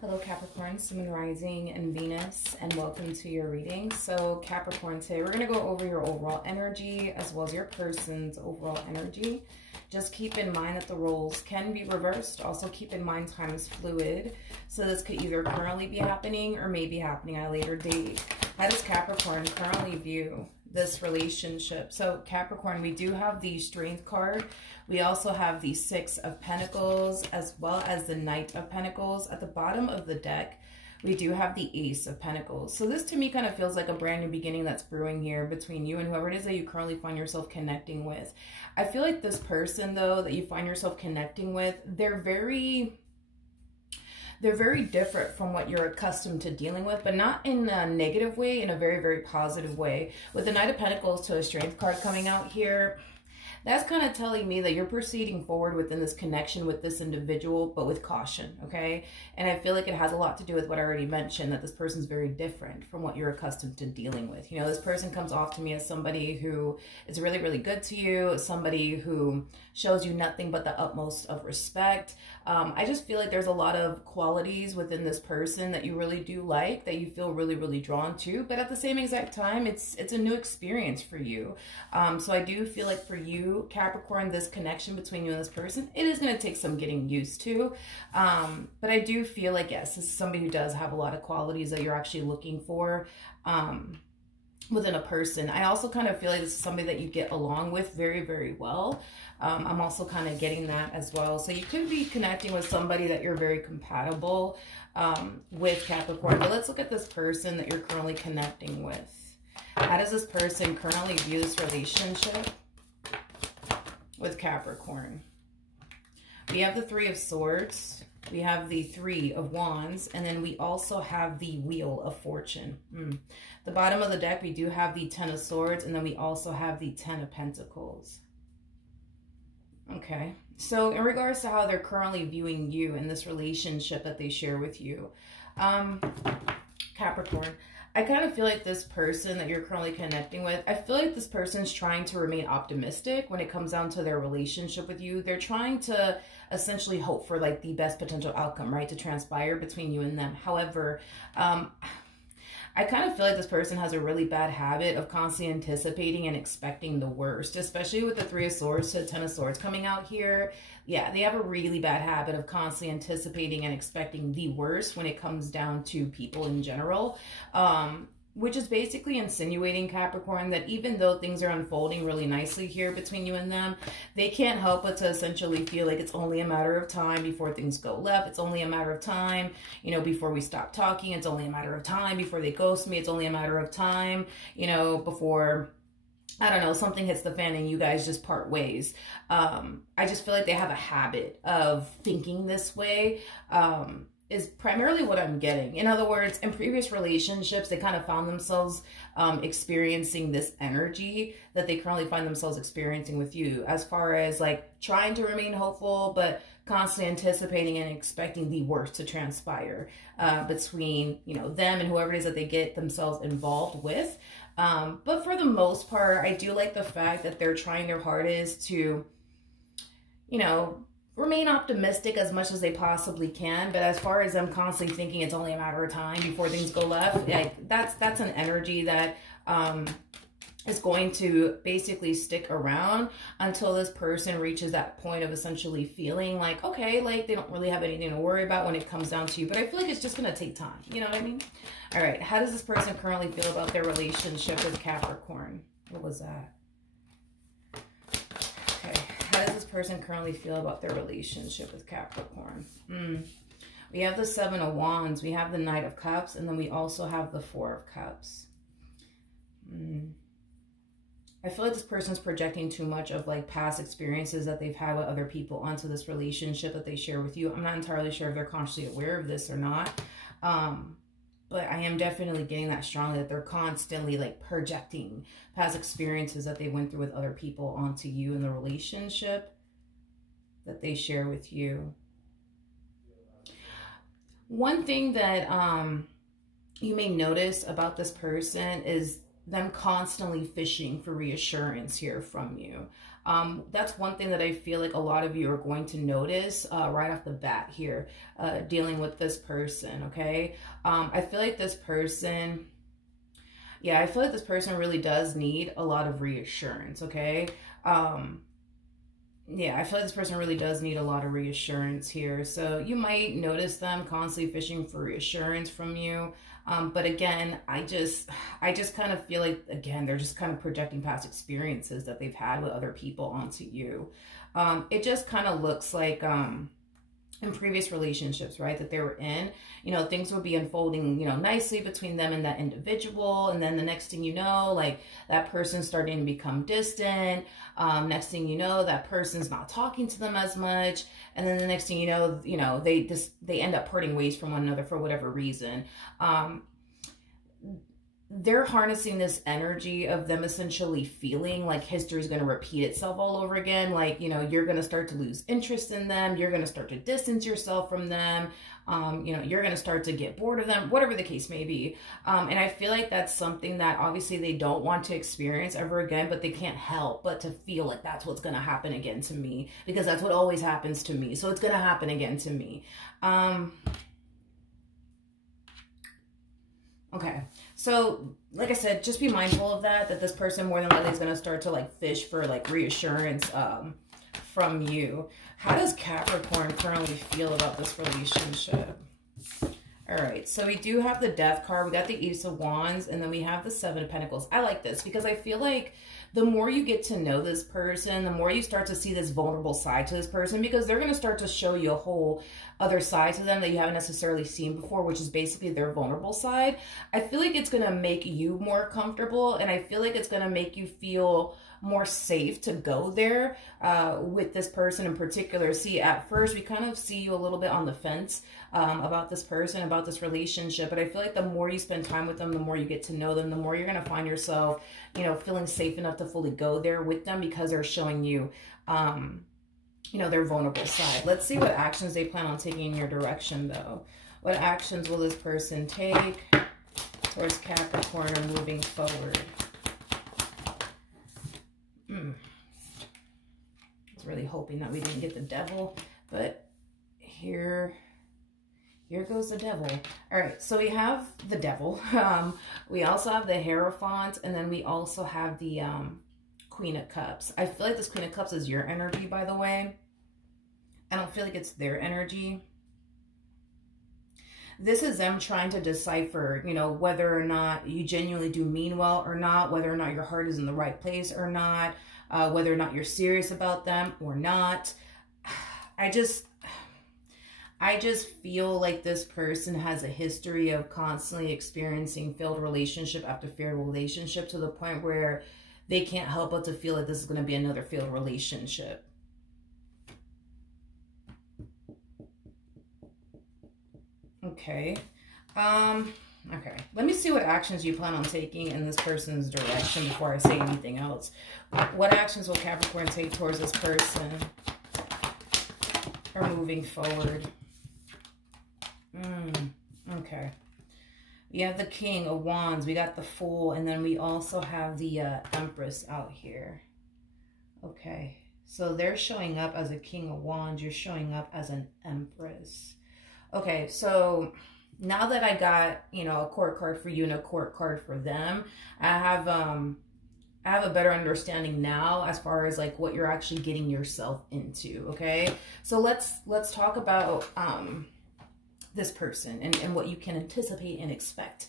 Hello Capricorn, Sun, Moon, Rising, and Venus, and welcome to your reading. So Capricorn, today we're going to go over your overall energy as well as your person's overall energy. Just keep in mind that the roles can be reversed. Also keep in mind time is fluid. So this could either currently be happening or may be happening at a later date. How does Capricorn currently view this relationship? So Capricorn, we do have the Strength card. We also have the Six of Pentacles as well as the Knight of Pentacles. At the bottom of the deck, we do have the Ace of Pentacles. So this to me kind of feels like a brand new beginning that's brewing here between you and whoever it is that you currently find yourself connecting with. I feel like this person, though, that you find yourself connecting with, they're very different from what you're accustomed to dealing with, but not in a negative way, in a very, very positive way. With the Knight of Pentacles to a Strength card coming out here, that's kind of telling me that you're proceeding forward within this connection with this individual, but with caution, okay? And I feel like it has a lot to do with what I already mentioned, that this person's very different from what you're accustomed to dealing with. You know, this person comes off to me as somebody who is really, really good to you, somebody who shows you nothing but the utmost of respect. I just feel like there's a lot of qualities within this person that you really do like, that you feel really, really drawn to, but at the same exact time, it's a new experience for you. So I do feel like for you, Capricorn, this connection between you and this person, it is going to take some getting used to. But I do feel like, yes, this is somebody who does have a lot of qualities that you're actually looking for within a person. I also kind of feel like this is somebody that you get along with very, very well. I'm also kind of getting that as well. So you could be connecting with somebody that you're very compatible with, Capricorn. But let's look at this person that you're currently connecting with. How does this person currently view this relationship with Capricorn? We have the Three of Swords. We have the Three of Wands. And then we also have the Wheel of Fortune. The bottom of the deck, we do have the Ten of Swords. And then we also have the Ten of Pentacles. Okay, so in regards to how they're currently viewing you in this relationship that they share with you, Capricorn, I kind of feel like this person that you're currently connecting with, I feel like this person's trying to remain optimistic when it comes down to their relationship with you. They're trying to essentially hope for like the best potential outcome, right, to transpire between you and them. However, I kind of feel like this person has a really bad habit of constantly anticipating and expecting the worst, especially with the Three of Swords to the Ten of Swords coming out here. Yeah, they have a really bad habit of constantly anticipating and expecting the worst when it comes down to people in general. Which is basically insinuating, Capricorn, that even though things are unfolding really nicely here between you and them, they can't help but to essentially feel like it's only a matter of time before things go left. It's only a matter of time, you know, before we stop talking. It's only a matter of time before they ghost me. It's only a matter of time, you know, before, I don't know, something hits the fan and you guys just part ways. I just feel like they have a habit of thinking this way. Is primarily what I'm getting. In other words, in previous relationships, they kind of found themselves experiencing this energy that they currently find themselves experiencing with you, as far as like trying to remain hopeful, but constantly anticipating and expecting the worst to transpire between, you know, them and whoever it is that they get themselves involved with. But for the most part, I do like the fact that they're trying their hardest to, you know, remain optimistic as much as they possibly can. But as far as them constantly thinking it's only a matter of time before things go left, like that's an energy that is going to basically stick around until this person reaches that point of essentially feeling like, okay, like they don't really have anything to worry about when it comes down to you. But I feel like it's just going to take time. You know what I mean? All right. How does this person currently feel about their relationship with Capricorn? What was that? How does this person currently feel about their relationship with Capricorn? We have the Seven of Wands, we have the Knight of Cups, and then we also have the Four of Cups. I feel like this person's projecting too much of like past experiences that they've had with other people onto this relationship that they share with you. I'm not entirely sure if they're consciously aware of this or not. But I am definitely getting that strongly, that they're constantly like projecting past experiences that they went through with other people onto you in the relationship that they share with you. One thing that you may notice about this person is them constantly fishing for reassurance here from you. That's one thing that I feel like a lot of you are going to notice right off the bat here, dealing with this person, okay? I feel like this person, yeah, I feel like this person really does need a lot of reassurance, okay? Yeah, I feel like this person really does need a lot of reassurance here. So you might notice them constantly fishing for reassurance from you. But again, I just kind of feel like, again, they're just kind of projecting past experiences that they've had with other people onto you. It just kind of looks like, in previous relationships, right, that they were in, you know, things would be unfolding, you know, nicely between them and that individual. And then the next thing you know, like that person's starting to become distant. Next thing you know, that person's not talking to them as much. And then the next thing you know, they end up parting ways from one another for whatever reason. They're harnessing this energy of them essentially feeling like history is going to repeat itself all over again. Like, you know, you're going to start to lose interest in them. You're going to start to distance yourself from them. You know, you're going to start to get bored of them, whatever the case may be. And I feel like that's something that obviously they don't want to experience ever again, but they can't help but to feel like that's what's going to happen again to me, because that's what always happens to me. So it's going to happen again to me. Okay, so like I said, just be mindful of that this person more than likely is going to start to like fish for like reassurance from you. How does Capricorn currently feel about this relationship? All right, so we do have the Death card. We got the Ace of Wands, and then we have the Seven of Pentacles. I like this because I feel like the more you get to know this person, the more you start to see this vulnerable side to this person, because they're going to start to show you a whole other side to them that you haven't necessarily seen before, which is basically their vulnerable side. I feel like it's going to make you more comfortable, and I feel like it's going to make you feel more safe to go there with this person in particular. See, at first we kind of see you a little bit on the fence about this person, about this relationship, but I feel like the more you spend time with them, the more you get to know them, the more you're going to find yourself, you know, feeling safe enough to fully go there with them, because they're showing you, you know, their vulnerable side. Let's see what actions they plan on taking in your direction, though. What actions will this person take towards Capricorn or moving forward? I was really hoping that we didn't get the Devil, but here goes the Devil. All right, so we have the Devil. We also have the Hierophant, and then we also have the Queen of Cups. I feel like this Queen of Cups is your energy, by the way. I don't feel like it's their energy. This is them trying to decipher, you know, whether or not you genuinely do mean well or not, whether or not your heart is in the right place or not, whether or not you're serious about them or not. I just feel like this person has a history of constantly experiencing failed relationship after failed relationship, to the point where they can't help but to feel like this is going to be another failed relationship. Okay. Okay. Let me see what actions you plan on taking in this person's direction before I say anything else. What actions will Capricorn take towards this person or moving forward? Okay. We have the King of Wands. We got the Fool. And then we also have the Empress out here. Okay. So they're showing up as a King of Wands. You're showing up as an Empress. Okay, so now that I got, you know, a court card for you and a court card for them, I have a better understanding now as far as like what you're actually getting yourself into. Okay, so let's talk about this person and what you can anticipate and expect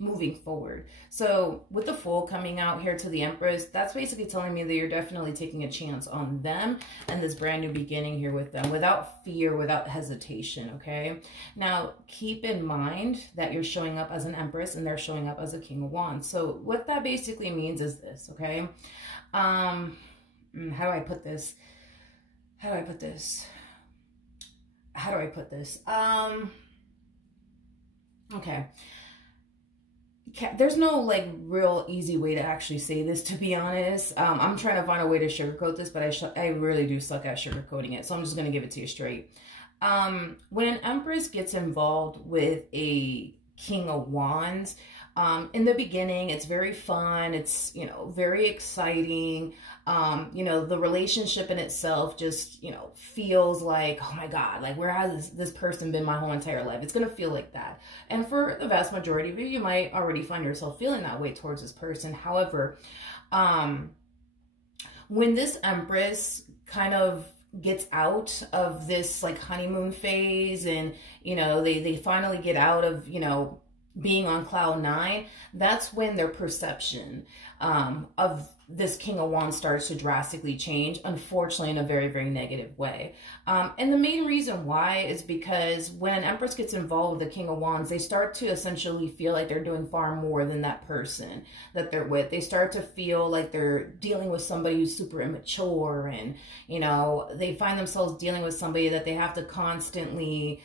moving forward. So with the Fool coming out here to the Empress, that's basically telling me that you're definitely taking a chance on them and this brand new beginning here with them, without fear, without hesitation. Okay, now keep in mind that you're showing up as an Empress and they're showing up as a King of Wands. So what that basically means is this. Okay, how do I put this? Okay, there's no like real easy way to actually say this, to be honest. I'm trying to find a way to sugarcoat this, but I really do suck at sugarcoating it, so I'm just going to give it to you straight. When an Empress gets involved with a King of Wands, In the beginning, it's very fun. It's, you know, very exciting. You know, the relationship in itself just, you know, feels like, oh my God, like where has this person been my whole entire life? It's going to feel like that. And for the vast majority of you, you might already find yourself feeling that way towards this person. However, when this Empress kind of gets out of this like honeymoon phase and, you know, they finally get out of, you know, being on cloud nine, that's when their perception of this King of Wands starts to drastically change, unfortunately, in a very, very negative way. And the main reason why is because when an Empress gets involved with the King of Wands, they start to essentially feel like they're doing far more than that person that they're with. They start to feel like they're dealing with somebody who's super immature, and, you know, they find themselves dealing with somebody that they have to constantly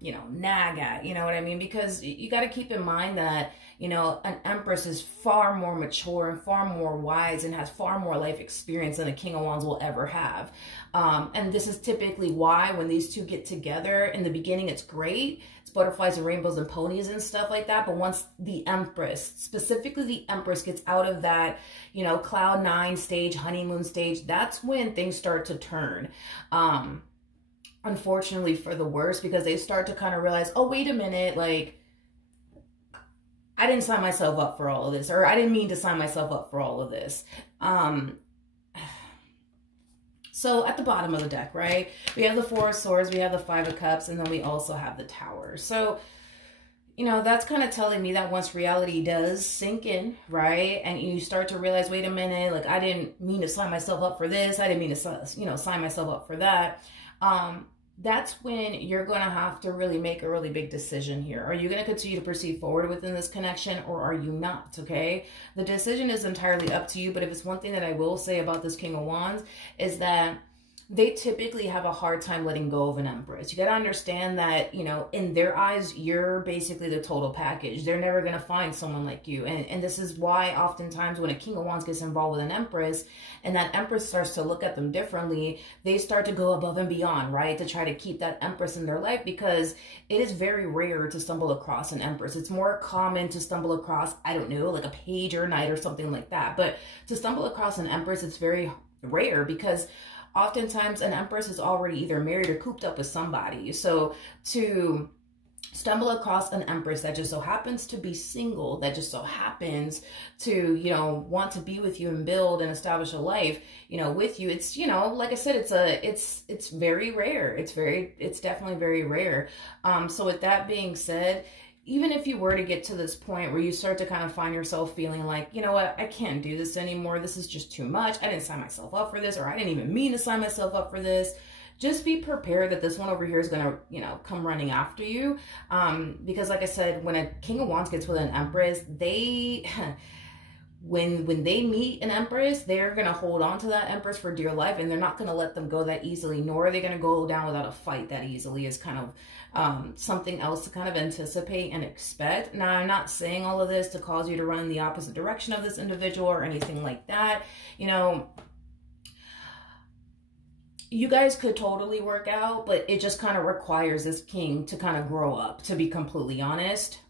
you know, nag at, you know what I mean? Because you got to keep in mind that, you know, an Empress is far more mature and far more wise and has far more life experience than a King of Wands will ever have. And this is typically why when these two get together in the beginning, it's great. It's butterflies and rainbows and ponies and stuff like that. But once the Empress, specifically the Empress, gets out of that, you know, cloud nine stage, honeymoon stage, that's when things start to turn. Unfortunately for the worse, because they start to kind of realize, oh, wait a minute, like, I didn't sign myself up for all of this, or I didn't mean to sign myself up for all of this. So at the bottom of the deck, right, we have the Four of Swords, we have the Five of Cups, and then we also have the Tower. So, you know, that's kind of telling me that once reality does sink in, right, and you start to realize, wait a minute, like, I didn't mean to sign myself up for this, I didn't mean to, you know, sign myself up for that. That's when you're going to have to really make a really big decision here. Are you going to continue to proceed forward within this connection, or are you not? Okay. The decision is entirely up to you. But if it's one thing that I will say about this King of Wands is that they typically have a hard time letting go of an Empress. You got to understand that, you know, in their eyes, you're basically the total package. They're never going to find someone like you. And this is why oftentimes when a King of Wands gets involved with an Empress and that Empress starts to look at them differently, they start to go above and beyond, right, to try to keep that Empress in their life, because it is very rare to stumble across an Empress. It's more common to stumble across, I don't know, like a page or a knight or something like that. But to stumble across an Empress, it's very rare, because oftentimes an Empress is already either married or cooped up with somebody. So to stumble across an Empress that just so happens to be single, that just so happens to, you know, want to be with you and build and establish a life, you know, with you, it's, you know, like I said, it's very rare. It's definitely very rare. So with that being said, even if you were to get to this point where you start to kind of find yourself feeling like, you know what, I can't do this anymore. This is just too much. I didn't sign myself up for this, or I didn't even mean to sign myself up for this. Just be prepared that this one over here is going to, you know, come running after you. Because like I said, when a King of Wands gets with an Empress, they... When they meet an Empress, they're going to hold on to that Empress for dear life, and they're not going to let them go that easily, nor are they going to go down without a fight that easily, is kind of something else to kind of anticipate and expect. Now, I'm not saying all of this to cause you to run in the opposite direction of this individual or anything like that. You know, you guys could totally work out, but it just kind of requires this king to kind of grow up, to be completely honest.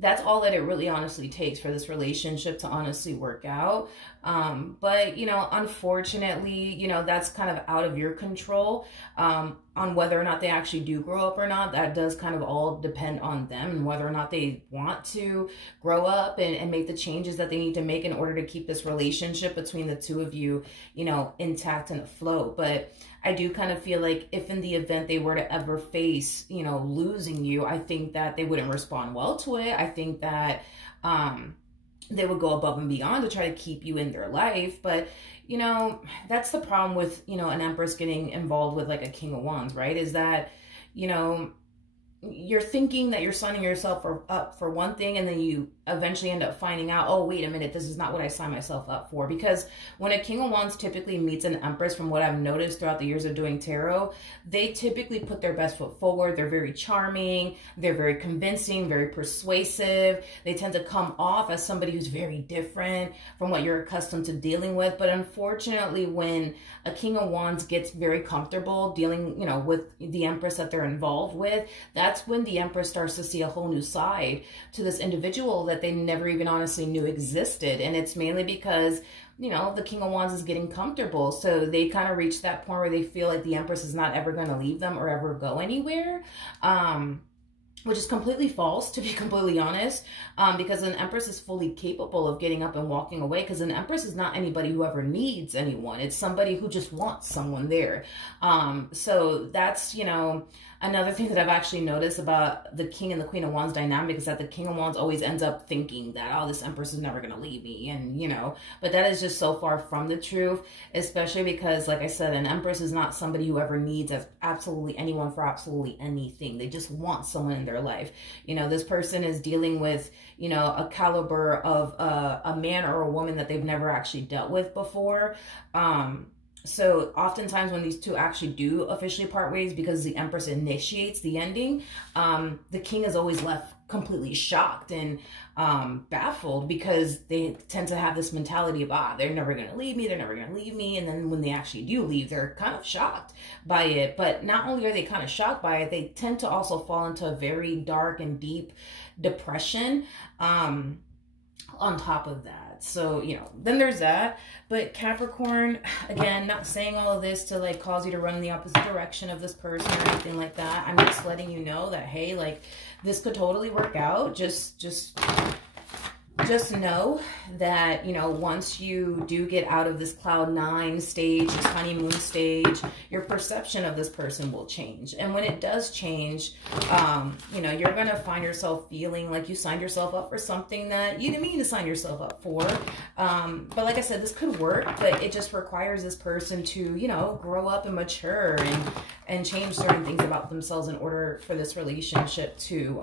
That's all that it really honestly takes for this relationship to honestly work out. But, you know, unfortunately, you know, that's kind of out of your control. On whether or not they actually do grow up or not, that does kind of all depend on them, and whether or not they want to grow up and make the changes that they need to make in order to keep this relationship between the two of you, you know, intact and afloat. But I do kind of feel like if in the event they were to ever face, you know, losing you, I think that they wouldn't respond well to it. I think that they would go above and beyond to try to keep you in their life. But, you know, that's the problem with, you know, an Empress getting involved with like a King of Wands, right? Is that, you know, you're thinking that you're signing yourself up for one thing, and then you eventually end up finding out, oh, wait a minute, this is not what I signed myself up for. Because when a King of Wands typically meets an Empress, from what I've noticed throughout the years of doing tarot, they typically put their best foot forward. They're very charming. They're very convincing, very persuasive. They tend to come off as somebody who's very different from what you're accustomed to dealing with. But unfortunately, when a King of Wands gets very comfortable dealing, you know, with the Empress that they're involved with, that's that's when the Empress starts to see a whole new side to this individual that they never even honestly knew existed. And it's mainly because, you know, the King of Wands is getting comfortable. So they kind of reach that point where they feel like the Empress is not ever going to leave them or ever go anywhere. Which is completely false, to be completely honest, because an Empress is fully capable of getting up and walking away, because an Empress is not anybody who ever needs anyone. It's somebody who just wants someone there. So that's, you know, another thing that I've actually noticed about the King and the Queen of Wands dynamic is that the King of Wands always ends up thinking that, oh, this Empress is never going to leave me. And, you know, but that is just so far from the truth, especially because, like I said, an Empress is not somebody who ever needs absolutely anyone for absolutely anything. They just want someone in their life. You know, this person is dealing with, you know, a caliber of a man or a woman that they've never actually dealt with before. So oftentimes when these two actually do officially part ways, because the Empress initiates the ending, the King is always left completely shocked and baffled, because they tend to have this mentality of, they're never going to leave me, they're never going to leave me. And then when they actually do leave, they're kind of shocked by it. But not only are they kind of shocked by it, they tend to also fall into a very dark and deep depression on top of that. So, you know, then there's that. But Capricorn, again, not saying all of this to like cause you to run in the opposite direction of this person or anything like that. I'm just letting you know that, hey, like, this could totally work out. Just know that, you know, once you do get out of this cloud 9 stage, this honeymoon stage, your perception of this person will change. And when it does change, you know, you're going to find yourself feeling like you signed yourself up for something that you didn't mean to sign yourself up for. But like I said, this could work, but it just requires this person to, you know, grow up and mature and change certain things about themselves in order for this relationship to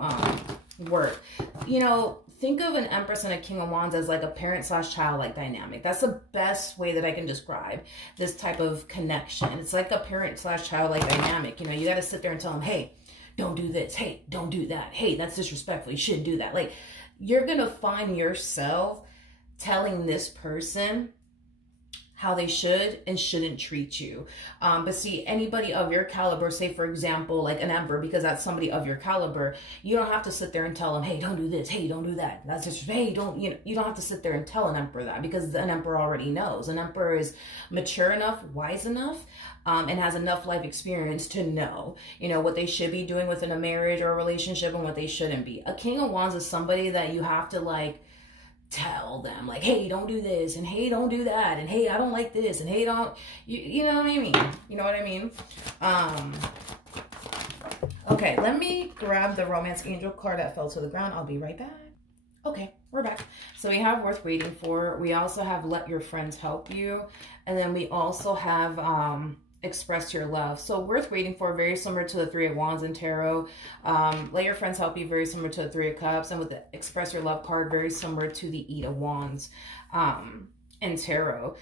work. You know, think of an Empress and a King of Wands as like a parent/child-like dynamic. That's the best way that I can describe this type of connection. It's like a parent/child-like dynamic. You know, you got to sit there and tell them, hey, don't do this. Hey, don't do that. Hey, that's disrespectful. You shouldn't do that. Like, you're going to find yourself telling this person how they should and shouldn't treat you. But see, anybody of your caliber, say for example, like an Emperor, because that's somebody of your caliber, you don't have to sit there and tell them, hey, don't do this, hey, don't do that. That's just, hey, don't, you know, you don't have to sit there and tell an Emperor that, because an Emperor already knows. An Emperor is mature enough, wise enough, and has enough life experience to know, you know, what they should be doing within a marriage or a relationship and what they shouldn't be. A King of Wands is somebody that you have to like tell them, like, hey, don't do this, and hey, don't do that, and hey, I don't like this, and hey, don't, you know what I mean? You know what I mean? Okay, let me grab the Romance Angel card that fell to the ground. I'll be right back. Okay, we're back. So we have Worth Waiting For. We also have Let Your Friends Help You. And then we also have Express Your Love. So Worth Waiting For, very similar to the Three of Wands in Tarot. Let Your Friends Help You, very similar to the Three of Cups. And with the Express Your Love card, very similar to the Eight of Wands in Tarot.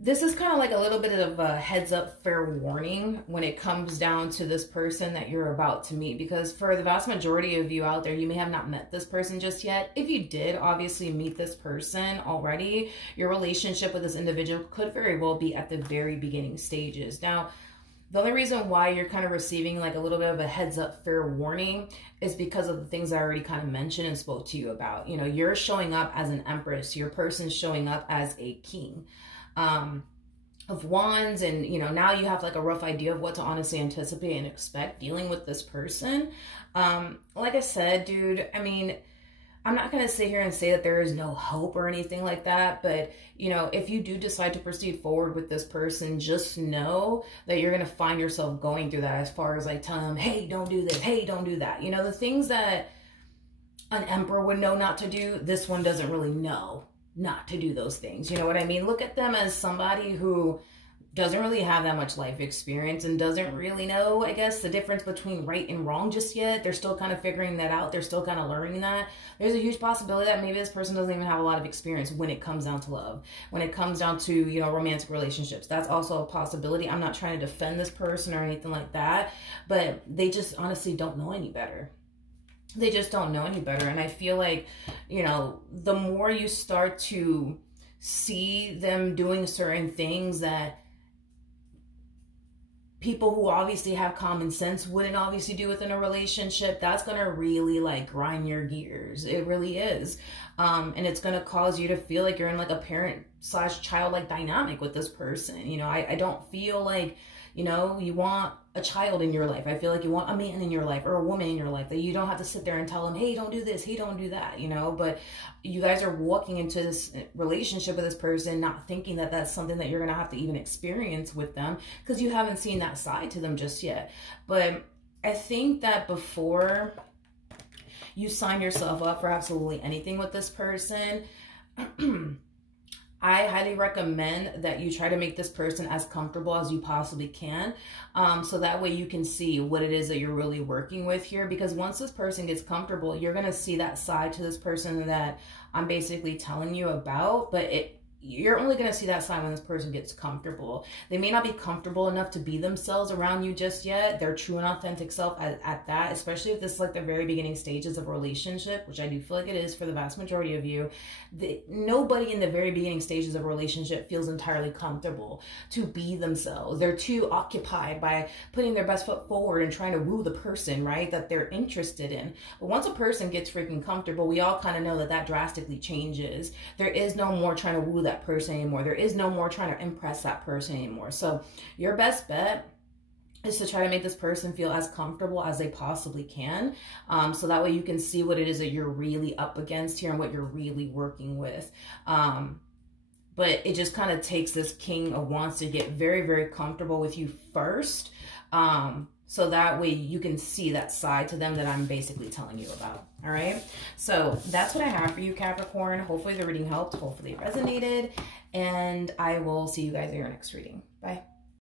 This is kind of like a little bit of a heads up, fair warning when it comes down to this person that you're about to meet. Because for the vast majority of you out there, you may have not met this person just yet. If you did obviously meet this person already, your relationship with this individual could very well be at the very beginning stages. Now, the only reason why you're kind of receiving like a little bit of a heads up, fair warning is because of the things I already kind of mentioned and spoke to you about. You know, you're showing up as an Empress. Your person's showing up as a King of Wands, and you know, now you have like a rough idea of what to honestly anticipate and expect dealing with this person. Like I said, dude, I mean, I'm not going to sit here and say that there is no hope or anything like that, but you know, if you do decide to proceed forward with this person, just know that you're going to find yourself going through that, as far as like telling them, hey, don't do this, hey, don't do that. You know, the things that an Emperor would know not to do, this one doesn't really know not to do those things. You know what I mean? Look at them as somebody who doesn't really have that much life experience and doesn't really know, I guess, the difference between right and wrong just yet. They're still kind of figuring that out. They're still kind of learning that. There's a huge possibility that maybe this person doesn't even have a lot of experience when it comes down to love, when it comes down to, you know, romantic relationships. That's also a possibility. I'm not trying to defend this person or anything like that, but they just honestly don't know any better. They just don't know any better. And I feel like, you know, the more you start to see them doing certain things that people who obviously have common sense wouldn't obviously do within a relationship, that's going to really like grind your gears. It really is. And it's going to cause you to feel like you're in like a parent / child like dynamic with this person. You know, I don't feel like, you know, you want a child in your life. I feel like you want a man in your life or a woman in your life that you don't have to sit there and tell them, hey, don't do this, hey, don't do that, you know. But you guys are walking into this relationship with this person not thinking that that's something that you're going to have to even experience with them, because you haven't seen that side to them just yet. But I think that before you sign yourself up for absolutely anything with this person, I highly recommend that you try to make this person as comfortable as you possibly can. So that way you can see what it is that you're really working with here. Because once this person gets comfortable, you're going to see that side to this person that I'm basically telling you about. But you're only going to see that side when this person gets comfortable. They may not be comfortable enough to be themselves around you just yet. Their true and authentic self at that, especially if this is like the very beginning stages of a relationship, which I do feel like it is for the vast majority of you. Nobody in the very beginning stages of a relationship feels entirely comfortable to be themselves. They're too occupied by putting their best foot forward and trying to woo the person, right, that they're interested in. But once a person gets freaking comfortable, we all kind of know that that drastically changes. There is no more trying to woo that person anymore. There is no more trying to impress that person anymore. So your best bet is to try to make this person feel as comfortable as they possibly can. So that way you can see what it is that you're really up against here and what you're really working with. But it just kind of takes this King of Wands to get very, very comfortable with you first. So that way you can see that side to them that I'm basically telling you about. All right. So that's what I have for you, Capricorn. Hopefully the reading helped. Hopefully it resonated. And I will see you guys in your next reading. Bye.